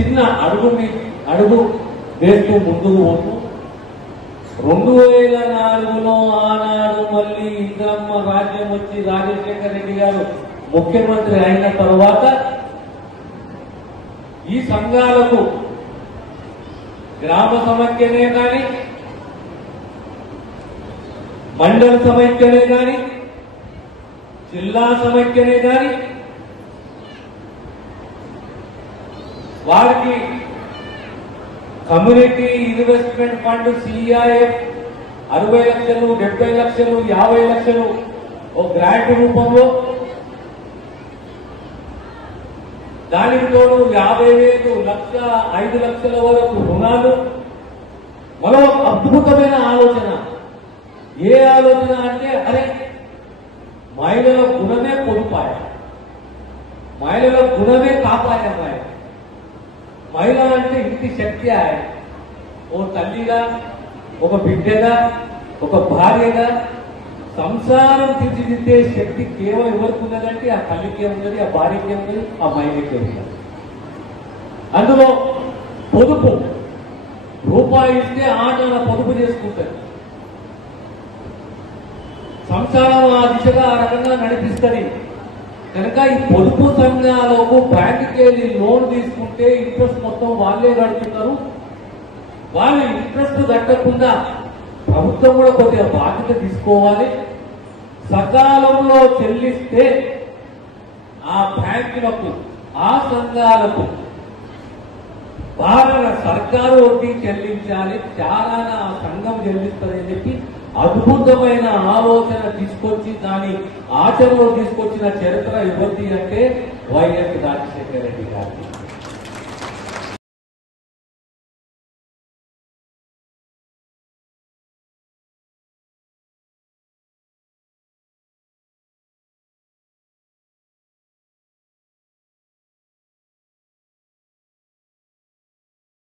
చిన్న అడుగు అడుగు వేస్తూ ముందుకు పోతూ రెండు వేల నాలుగులో ఆనాడు మళ్ళీ ఇంద్రమ్మ రాజ్యం వచ్చి రాజశేఖర రెడ్డి గారు ముఖ్యమంత్రి అయిన తర్వాత ఈ సంఘాలకు గ్రామ సమైక్యనే కానీ మండల సమైక్యనే కానీ జిల్లా సమైక్యనే కానీ వారికి కమ్యూనిటీ ఇన్వెస్ట్మెంట్ ఫండ్ సిఐఎఫ్ అరవై లక్షలు డెబ్బై లక్షలు యాభై లక్షలు ఓ గ్రాంట్ రూపంలో దానికి తోడు యాభై వేలు లక్ష ఐదు లక్షల వరకు రుణాలు. మరో అద్భుతమైన ఆలోచన. ఏ ఆలోచన అంటే అరే మహిళల గుణమే పొదుపాయ. మహిళల గుణమే కాపాయ మహిళ అంటే ఇంటి శక్తి ఆయన. ఓ తల్లిగా ఒక బిడ్డగా ఒక భార్యగా సంసారం తీర్చిదిద్దే శక్తి కేవలం ఎవరికి ఉన్నదంటే ఆ తల్లికే ఉన్నది ఆ భార్యకే ఉన్నది ఆ మహిళకే ఉన్నది. అందులో పొదుపు రూపాయి ఇస్తే ఆటల పొదుపు చేసుకుంటుంది సంసారం ఆ దిశగా ఆ రకంగా నడిపిస్తుంది కనుక ఈ పొదుపు సంఘాలకు బ్యాంకుకి వెళ్ళి లోన్ తీసుకుంటే ఇంట్రెస్ట్ మొత్తం వాళ్ళే కడుతున్నారు. వాళ్ళు ఇంట్రెస్ట్ కట్టకుండా ప్రభుత్వం కూడా కొద్దిగా బాధ్యత తీసుకోవాలి. సకాలంలో చెల్లిస్తే ఆ బ్యాంకులకు ఆ సంఘాలకు భారత సర్కారు వడ్డీ చెల్లించాలి. చాలా ఆ సంఘం చెల్లిస్తుందని చెప్పి అద్భుతమైన ఆలోచన తీసుకొచ్చి దాని ఆచరణలో తీసుకొచ్చిన చరిత్ర ఎవరిది అంటే వైఎస్ రాజశేఖర రెడ్డి గారికి